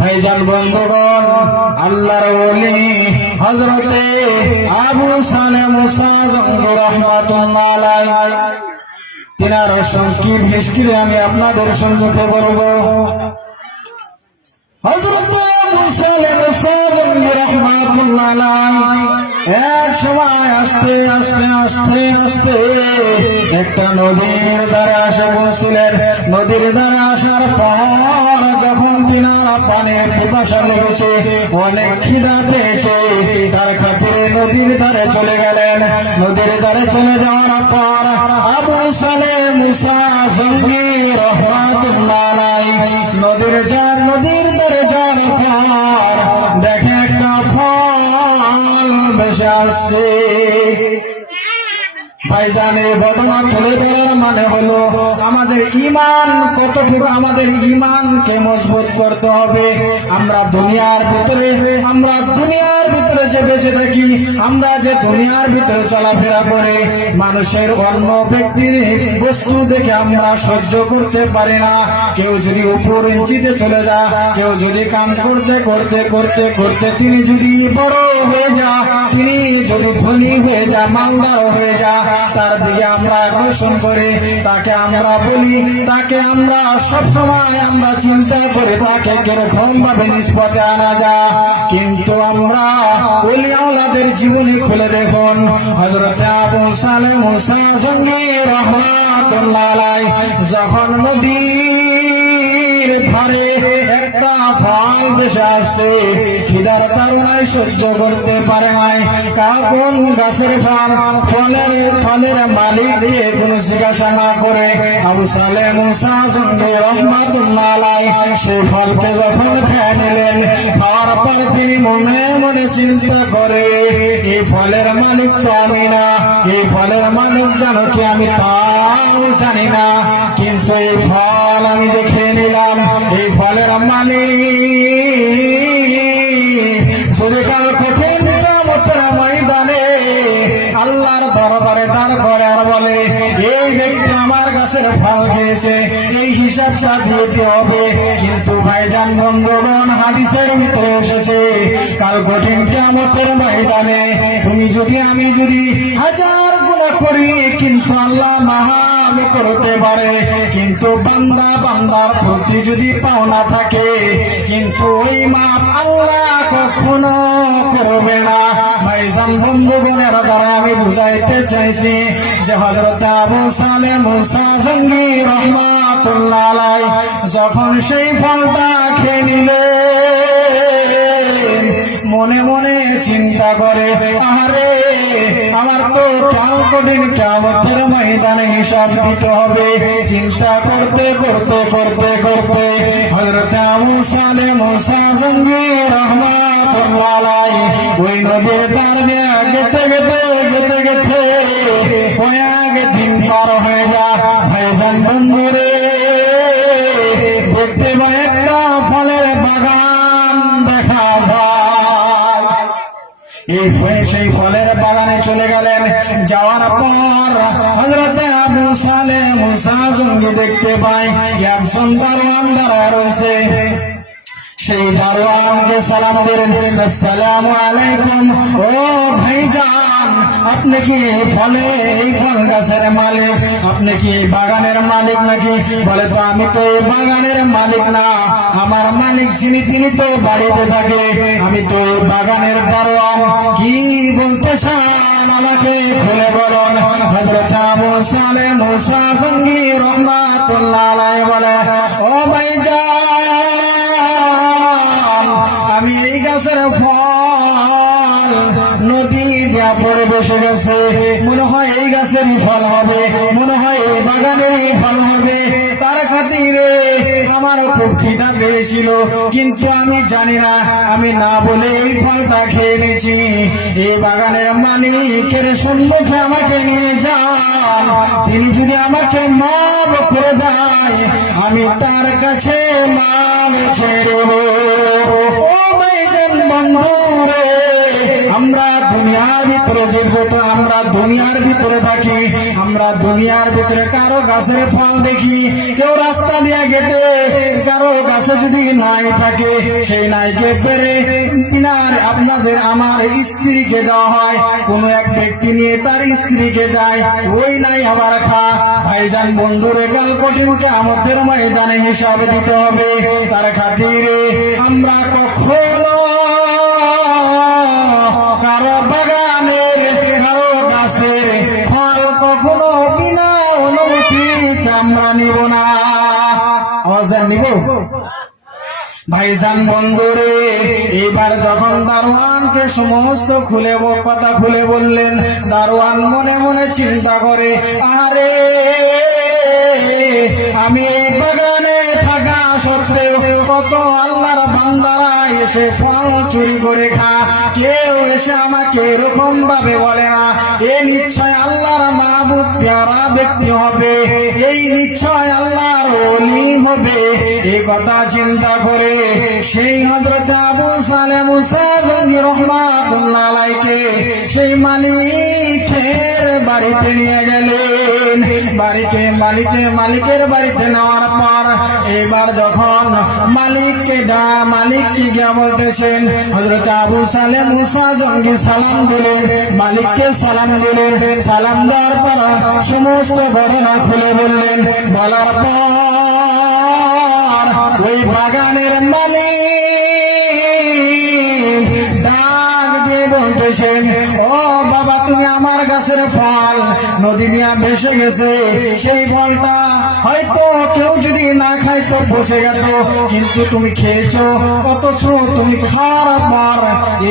ভাইজান বন্ধুগণ, আল্লাহর ওলি হযরতে আবু সালেহ মুসা জঙ্গি রাহমাতুল্লাহ আলাইহি তিনার সংক্ষিপ্ত হিস্ট্রি আমি আপনাদের সম্মুখে বলবো। হযরতে আবু সালেহ মুসা জঙ্গি রাহমাতুল্লাহ আলাইহি এক সময় আস্তে আস্তে আস্তে আস্তে একটা নদীর ধারে এসে পৌঁছলেন। নদীর ধারে আসার পর যখন তিনারা পানির পিপাসা লেগেছে, অনেক খিদা পেয়েছে, তার খাতিরে নদীর ধারে চলে গেলেন। নদীর ধারে চলে যাওয়ার পর আবু সালেহ মুসা জঙ্গি রাহমাতুল্লাহ আলাইহি নদীর ধারে যাওয়ার পর দেখে একটা ফল ভেসে আসছে। ভাইজানে ঘটনা তুলে ধরার মানে হলো আমাদের ঈমান কতটুকু, আমাদের ঈমানকে মজবুত করতে হবে। আমরা দুনিয়ার ভিতরে যে বেঁচে থাকি, আমরা যে দুনিয়ার ভিতরে চলাফেরা করে মানুষের অন্য ব্যক্তির বস্তু দেখে আমরা সহ্য করতে পারি না। কেউ যদি উপর ইঞ্চিতে চলে যায়, কেউ যদি কাম করতে করতে করতে করতে তিনি যদি বড় হয়ে যায়, তিনি যদি ধনী হয়ে যায়, মালদার হয়ে যায়, তার দিকে আমরা আকর্ষণ করে তাকে আমরা বলি, তাকে আমরা সবসময় আমরা চিন্তা করে তাকে কিরকম ভাবে নিষ্পত্তি আনা যায়। কিন্তু আমরা ওলি আওলাদের জীবনী খুলে দেখুন, হযরতে আবু সালেহ মুসা জঙ্গি রাহমাতুল্লাহ আলাইহি যখন নদীর ধারে একটা ফল ভেসে আসছে, খিদার তাড়নায় সহ্য করতে পারে নাই। কোন গাছের ফলের মালিককে কোনো জিজ্ঞাসা না করে আবু সালেহ মুসা জঙ্গি রাহমাতুল্লাহ আলাইহি সেই ফলকে যখন খেয়ে নিলেন, খাওয়ার পর তিনি মনে মনে চিন্তা করে এই ফলের মালিক তো আমি না, এই ফলের মালিক জানো কি আমি তাও জানি না, কিন্তু এই ফল আমি যে খেয়ে নিলাম, এই ফলের মালিক যদি কাল কঠিন কিয়ামতের ময়দানে আল্লাহর দরবারে দাঁড় করে আর বলে এই ব্যক্তি আমার গাছের ফল খেয়েছে, এই হিসাবটা দিতে হবে। কিন্তু ভাইজান বন্ধুগণ, হাদিসের ভিতরে এসেছে কাল কঠিন কিয়ামতের ময়দানে তুমি যদি আমি যদি হাজার গুনাহ করি কিন্তু আল্লাহ মাফ করতে পারে, কিন্তু বান্দার প্রতি যদি পাওনা থাকে কিন্তু ওই মাফ আল্লাহ কখনো করবে না। ভাইজান বন্ধুগণের দ্বারা আমি বুঝাইতে চাইছি যে হযরত আবু সালেহ মুসা জঙ্গি রাহমাতুল্লাহ আলাইহি যখন সেই ফলটা খেয়ে নিলেন, মনে মনে চিন্তা করে আরে আমার তো কাল কঠিন কিয়ামতের ময়দানে হিসাব দিতে হবে। চিন্তা করতে করতে করতে করতে হযরত আবু সালেহ মুসা জঙ্গি রাহমাতুল্লাহ আলাইহি ওই নদীর পার দিয়ে গেতে গেতে গেতে গেতে কয়েক দিন পার হয়ে যায়। ভাইজান বন্ধুরে, দেখতে পাই একটা ফলের বাগান দেখা যায়। সেই ফলের বাগানে চলে গেলেন। যাওয়ার পর হযরতে আবু সালেহ মুসা জঙ্গি দেখতে পাই একজন দারোয়ান দাঁড়ায় রয়েছে। সেই দারোয়ানকে সালাম দিলেন, আসসালামু আলাইকুম। ও ভাইজান, আপনি কি এই ফল গাছের মালিক? আপনি কি এই বাগানের মালিক নাকি? বলে তো আমি তো এই বাগানের মালিক না, আমার মালিক তিনি তো বাড়িতে থাকে, আমি তো এই বাগানের দারোয়ান। কি বলতে চান আমাকে খুলে বলুন। হযরত আবু সালেহ মুসা জঙ্গি রাহমাতুল্লাহ আলাইহি বলে, ও ভাইজান, আমি এই গাছের ফল নদী দিয়া পড়ে বসে গেছে, মনে হয় এই গাছেরই ফল হবে, মনে হয় এই বাগানেরই ফল হবে। তার খাতিরে আমার খুব খিদা পেয়েছিল, কিন্তু আমি জানি না, আমি না বলে এই ফলটা খেয়ে নিয়েছি। এই বাগানের মালিকের সম্মুখে আমাকে নিয়ে যান, তিনি যদি আমাকে মাফ করে দেয় আমি তার কাছে মাফ ছেড়ে দেব। ও ভাইজান বন্ধুরে, আমরা দুনিয়ার ভিতরে জীবত, আমরা দুনিয়ার ভিতরে থাকি, আমরা দুনিয়ার ভিতরে কারো গাছের ফল দেখি, কেউ রাস্তা দিয়ে গেটে কারো গাছে যদি নাই থাকে, সেই নাইকে পেরে তিনার আপনাদের আমার স্ত্রীকে দেওয়া হয়, কোন এক ব্যক্তি নিয়ে তার স্ত্রীকে দেয়, ওই নাই আবার খা। ভাইজান বন্ধুরে কাল কঠিন কিয়ামতের ময়দানে হিসাব দিতে হবে। তার খাতিরে আমরা কখনো কারো বাগানের কারো গাছের ফল কখনো বিনা অনুমতিতে আমরা নিব না। আওয়াজ দেন, নিব? ভাইজান বন্ধুরে, এবার যখন দারোয়ানকে সমস্ত কথা খুলে বললেন, দারোয়ান মনে মনে চিন্তা করে, আরে আমি এই বাগানে থাকা সত্ত্বেও কত আল্লাহর বান্দারা এসে ফল চুরি করে খা, কেউ এসে আমাকে এরকম ভাবে বলে না, এ নিশ্চয় আল্লাহর মাহবুব প্যারা ব্যক্তি হবে, এই নিশ্চয় আল্লাহর ওলি হবে। এই কথা চিন্তা করে সেই হযরত আবু সালেহ মুসা জঙ্গি রাহমাতুল্লাহ আলাইহি সেই মালিকের বাড়িতে নিয়ে গেলেন। মালিকের বাড়িতে নেওয়ার পর এবার যখন মালিককে গিয়ে বলতেছেন, হযরত আবু সালেহ মুসা জঙ্গি সালাম দিলেন, মালিককে সালাম দিলেন, সালাম দেওয়ার পর সমস্ত ঘটনা খুলে বললেন। বলার পর ওই বাগানের মালিক ডাক দিয়ে বলতেছেন, ও বাবা, তুমি আমার গাছের ফল নদী নিয়ে ভেসে গেছে, সেই ফলটা হয়তো কেউ যদি না খাইতো বসে গেত, কিন্তু তুমি খেয়েছো, অথচ তুমি খাওয়ার পর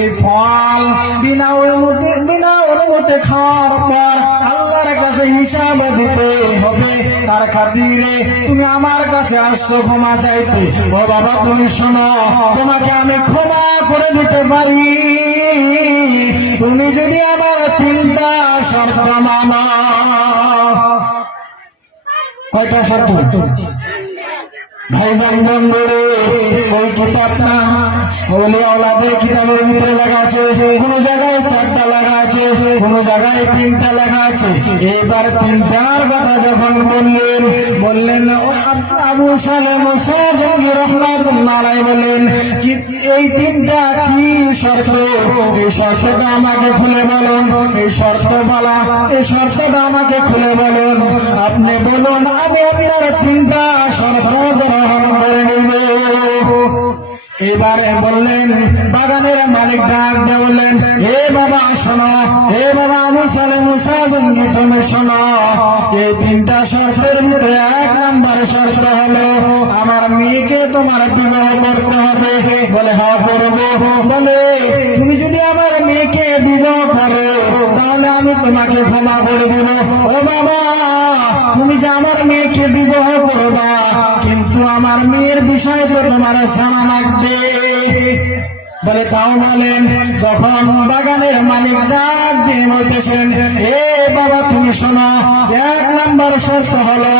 এই ফল বিনা অনুমতি খাওয়ার পর আল্লাহর কাছে হিসাব দিতে হবে। তার খাতিরে তুমি আমার কাছে আসছো ক্ষমা চাইতে। ও বাবা, তুমি শোনো, তোমাকে আমি ক্ষমা করে দিতে পারি, তুমি যদি আমার 3টা শর্ত মানো। কয়টা শর্ত? ভাইজান বন্ধুরে, ওই কিতাবটা ওলি আওলাদের কিতাবের ভিতরে লেখা আছে, কোন জায়গায় 4টা লেখা আছে, কোন জায়গায় 3টা লেখা আছে। এবার 3টার কথা যখন বললেন আবু সালেহ মুসা জঙ্গি রাহমাতুল্লাহ আলাইহি বলেন, এই 3টা কি শর্ত? এই শর্তটা আমাকে খুলে বলুন, এই শর্তটা আমাকে খুলে বলুন। আপনি বলুন, আমি আপনার 3টা শর্ত গ্রহণ করে নিব। এবারে বললেন, বাগানের মালিক ডাক দিয়ে বললেন, হে বাবা শোনো, হে বাবা আবু সালেহ মুসা জঙ্গি, তুমি শোনো, এই 3টা শর্তের ভিতরে 1 নাম্বার শর্ত হলো আমার মেয়েকে তোমার বিবাহ করতে হবে। বলে, হ্যাঁ করবো। বলে, তুমি যদি আমার মেয়েকে বিবাহ করো তাহলে আমি তোমাকে ক্ষমা করে দেব। ও বাবা, তুমি যে আমার মেয়েকে বিবাহ করবা, কিন্তু আমার মেয়ের বিষয় তো তোমার জানা লাগবে। বলে, তাও বলেন। যখন বাগানের মালিক ডাক দিয়ে বলতেছেন, এ বাবা তুমি শোনো, 1 নাম্বার শর্ত হলো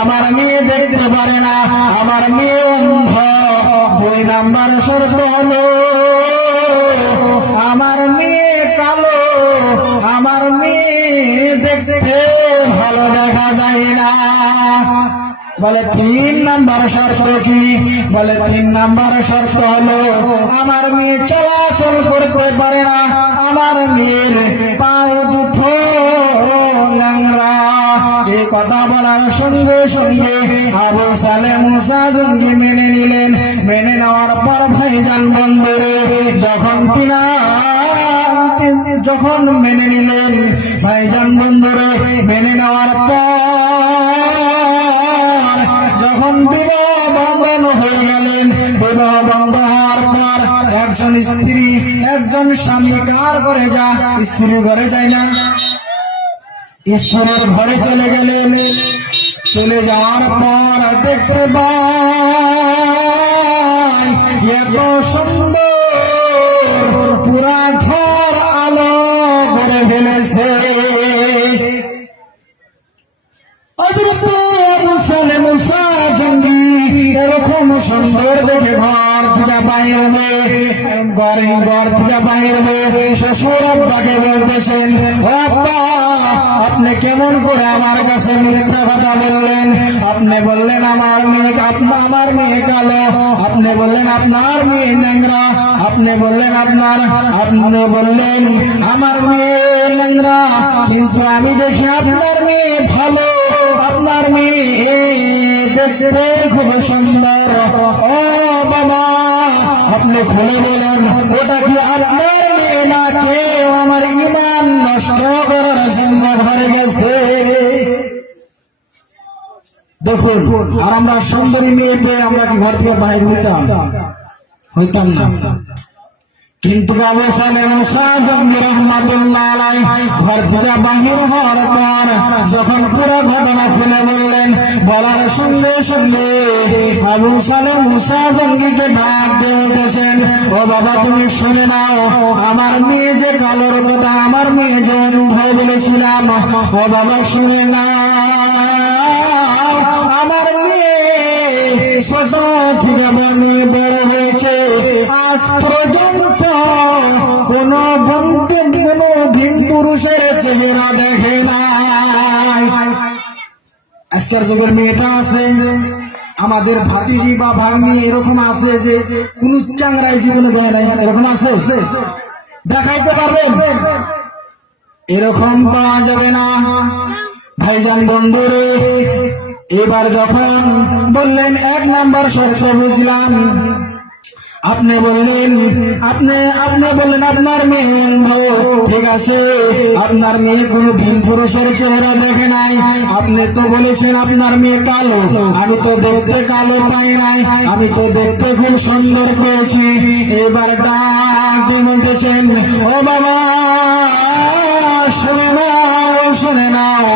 আমার মেয়ে দেখতে পারে না, আমার মেয়ে অন্ধ। 2 নাম্বার শর্ত হলো আমার মেয়ে কালো, আমার মেয়ে দেখতে ভালো দেখা যায় না। বলে, 3 নাম্বার শর্ত কি? বলে, 3 নাম্বার শর্ত হলো আমার মেয়ে চলাচল করতে পারে না, আমার মেয়ের পায়ে দুটো ল্যাংড়া। এই কথা বলার সঙ্গে সঙ্গে আবু সালেহ মুসা জঙ্গি মেনে নিলেন। মেনে নেওয়ার পর ভাইজান বন্ধুরে, যখন মেনে নিলেন, ভাইজান বন্ধুরে, মেনে নেওয়ার পর যখন বিবাহ বন্ধন হয়ে গেলেন, বিবাহ বন্ধ হওয়ার পর একজন স্বামী কার ঘরে স্ত্রী ঘরে যায় না, স্ত্রীর ঘরে চলে গেলেন। চলে যাওয়ার পর দেখতে পাই এত সুন্দর পুরা ঘর আলো করে ফেলেছে। আবু সালেহ মুসা জঙ্গি এরকম সুন্দর দেখে ঘর থেকে বাইরে বাহির হয়ে ঘর থেকে বাহির হয়ে শ্বশুর আব্বাকে বলতেছেন, ও আব্বা, আপনি কেমন করে আমার কাছে মিথ্যা কথা বললেন? আপনি বললেন আমার মেয়ে কালো, আপনি বললেন আপনার মেয়ে ল্যাংড়া, আপনি বললেন আমার মেয়ে ল্যাংড়া, কিন্তু আমি দেখি আপনার মেয়ে ভালো, আপনার মেয়ে দেখতে খুব সুন্দর। ও বাবা, আপনি খুলে বলেন, ওটা কি আপনার মেয়ে না কেউ আমার ঈমান নষ্ট করার জন্য ঘরে গেছে? দেখুন, আর আমরা সুন্দরী মেয়ে পেয়ে আমরা কি ঘর থেকে বাইরে হইতাম না। কিন্তু আবু সালেম রাহমাতুল্লাহ আলাইহি ঘর থেকে বাহির হওয়ার পর যখন পুরো ঘটনা খুলে বললেন, বলার সঙ্গে সঙ্গে আবু সালেম মুসা জঙ্গিকে ডাক দিয়ে বলতেছেন, ও বাবা, তুমি শুনে নাও, আমার মেয়ে যে কালোর কথা, আমার মেয়ে যে অন্ধ বলেছিলাম, ও বাবা শুনে নাও, আমার মেয়ে ছোট থেকে বড় হয়েছে, আজ পর্যন্ত কোন ভিন পুরুষের চেহারা দেখে নাই। আজকের যুগের মেয়েটা আছে, আমাদের ভাতিজি বা ভাগ্নি এরকম আছে যে কোন চাংরাই জীবনে দেয় নাই, এরকম আছে? দেখাইতে পারবেন? এরকম পাওয়া যাবে না। ভাইজান বন্ধুরে, এবার যখন বললেন 1 নাম্বার শর্ত বুঝলাম, আপনি বললেন আপনার মেয়ে অন্ধ, ঠিক আছে, আপনার মেয়ে কোনো ভিন পুরুষের চেহারা দেখে নাই। আপনি তো বলেছেন আপনার মেয়ে কালো, আমি তো দেখতে কালো পাই নাই, আমি তো দেখতে খুব সুন্দর পেয়েছি। এবার ডাক দিয়ে বলতেছেন, ও বাবা শুনে নাও,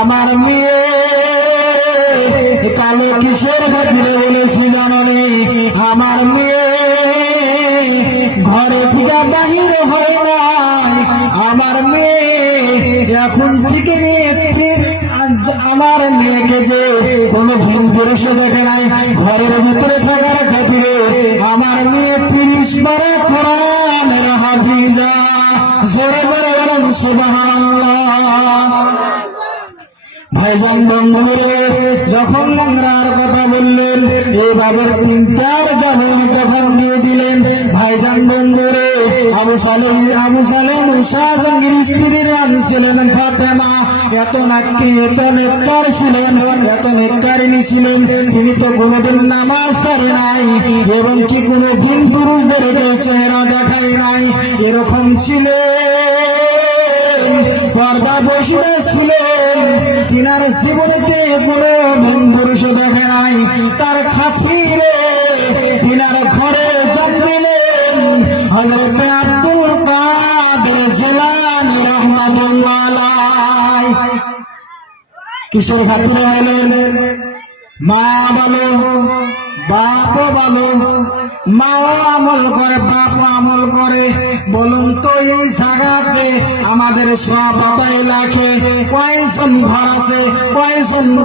আমার মেয়ে কালো কিসের ঘটলে বলেছি জানো নি? আমার মেয়ে ঘরে থেকে বাহির হয় নাই, আমার মেয়ে এখন থেকে আমার মেয়েকে যে কোনো ভিন পুরুষে দেখে নাই, ঘরের ভিতরে থাকার খাতিরে আমার মেয়ে 30 বার কোরআনের হাফিজা। জোরে জোরে বলেন সুবহানাল্লাহ। ভাইজান বন্ধুরে, যখন ল্যাংড়ার কথা বললেন, এইভাবে 3টার জবাব যখন দিয়ে দিলেন, ভাইজান বন্ধুরে, আবু সালেম মুসা জঙ্গির স্ত্রীর নাম ছিলেন ফাতেমা। এত নেককার ছিলেন, এত নেককারিনী ছিলেন, তিনি তো কোনোদিন নামাজ ছাড়ে নাই এবং কি কোনো ভিন পুরুষদেরকে চেহারা দেখায় নাই। এরকম ছিলেন, পর্দা বসিয়ে ছিলেন, তিনার জীবনেতে কোনো ভিন পুরুষ দেখে নাই। তার খাতিরে তিনার ঘরে জন্মিলেন হযরত আব্দুল কাদের জিলানী রাহমাতুল্লাহ আলাইহি। কিসের খাতিরে হলেন? মা ভালো, বাপও ভালো, মাও আমল করে, বাপও আমল করে। বলুন তো এই জায়গাতে আমাদের সব এলাকে কয়জন ঘর আছে?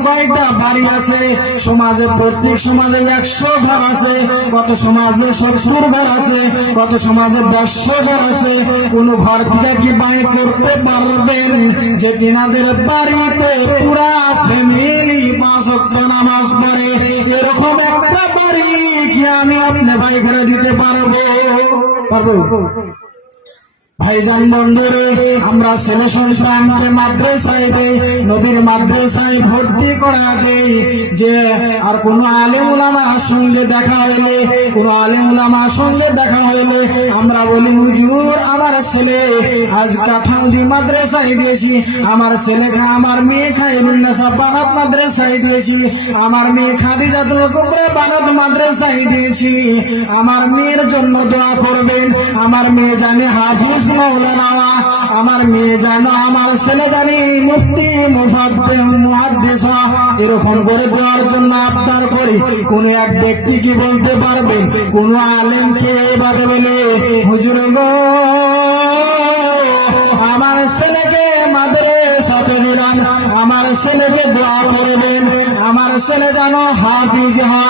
কয়টা বাড়ি আছে? সমাজে প্রত্যেক সমাজে 100 ঘর আছে, কত সমাজে 70 ঘর আছে, কত সমাজে 150 ঘর আছে। কোন ঘর থেকে কি বাইর করতে পারবেন যে তিনাদের বাড়িতে পুরা ফ্যামিলি 5 ওয়াক্ত নামাজ পড়ে? এরকম একটা বাড়ি কি আমি আপনি ভাই করে দিতে পারবো? ভাইজান বন্ধুরে, আমরা ছেলে সন্তানকে মাদ্রাসায় দেই, নবীর মাদ্রাসায় ভর্তি করা দেই, যে আর কোন আলেম উলামার সঙ্গে দেখা হইলে আমরা বলি, হুজুর আমার ছেলে আজ কাঠাউদি মাদ্রাসায় দিয়েছি, আমার ছেলেকে আমার মেয়ে খায়রুন্নেসা বানাত মাদ্রাসায় দিয়েছি, আমার মেয়ে খাদিজাতুল কুবরা বানাত মাদ্রাসায় দিয়েছি, আমার মেয়ের জন্য দোয়া করবেন, আমার মেয়ে জানে হাফিজ মাওলানা, আমার মেয়ে জানো, আমার ছেলে জানি মুফতি মুহাদ্দিস। এরকম করে দেওয়ার জন্য আবদার করি। কোন এক ব্যক্তি কি বলতে পারবে? কোন আলেমকে এভাবে বলে, হুজুর গো আমার ছেলেকে মাদ্রাসাতে দিলাম, আমার ছেলেকে দোয়া করবেন, আমার ছেলে জানো হাফিজ হয়।